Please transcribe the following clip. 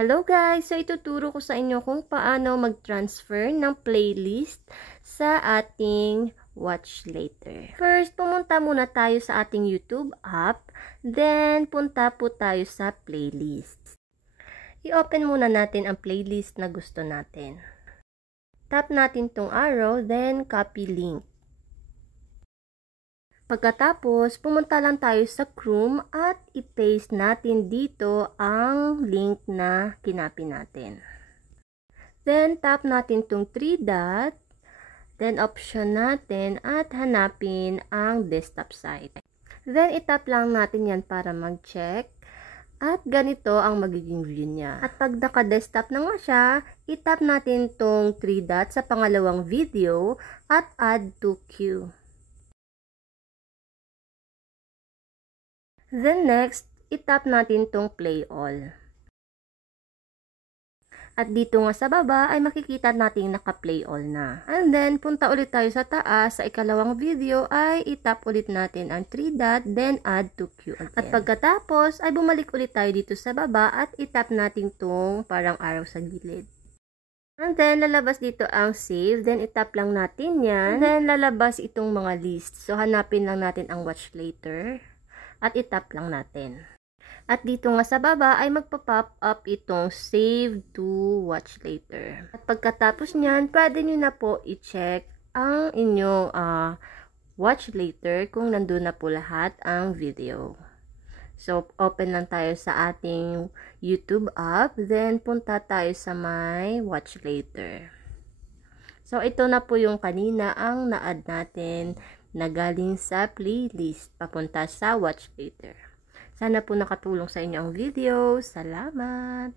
Hello guys! So ituturo ko sa inyo kung paano mag-transfer ng playlist sa ating watch later. First, pumunta muna tayo sa ating YouTube app. Then, punta po tayo sa playlist. I-open muna natin ang playlist na gusto natin. Tap natin tong arrow, then copy link. Pagkatapos, pumunta lang tayo sa Chrome at i-paste natin dito ang link na kinapi natin. Then, tap natin itong 3 dot. Then, option natin at hanapin ang desktop site. Then, itap lang natin yan para mag-check. At ganito ang magiging view niya. At pag naka-desktop na nga siya, itap natin itong 3 dot sa pangalawang video at add to queue. Then next, itap natin tong play all. At dito nga sa baba ay makikita natin naka-play all na. And then, punta ulit tayo sa taas. Sa ikalawang video ay itap ulit natin ang 3 dot, then add to queue again. At pagkatapos ay bumalik ulit tayo dito sa baba at itap natin tong parang arrow sa gilid. And then, lalabas dito ang save. Then, itap lang natin yan. And then, lalabas itong mga list. So, hanapin lang natin ang watch later. At itap lang natin. At dito nga sa baba ay magpa-pop up itong save to watch later. At pagkatapos nyan, pwede nyo na po i-check ang inyong watch later kung nandun na po lahat ang video. So, open lang tayo sa ating YouTube app. Then, punta tayo sa my watch later. So, ito na po yung kanina ang na-add natin na galing sa playlist papunta sa watch later. Sana po nakatulong sa inyo ang video. Salamat!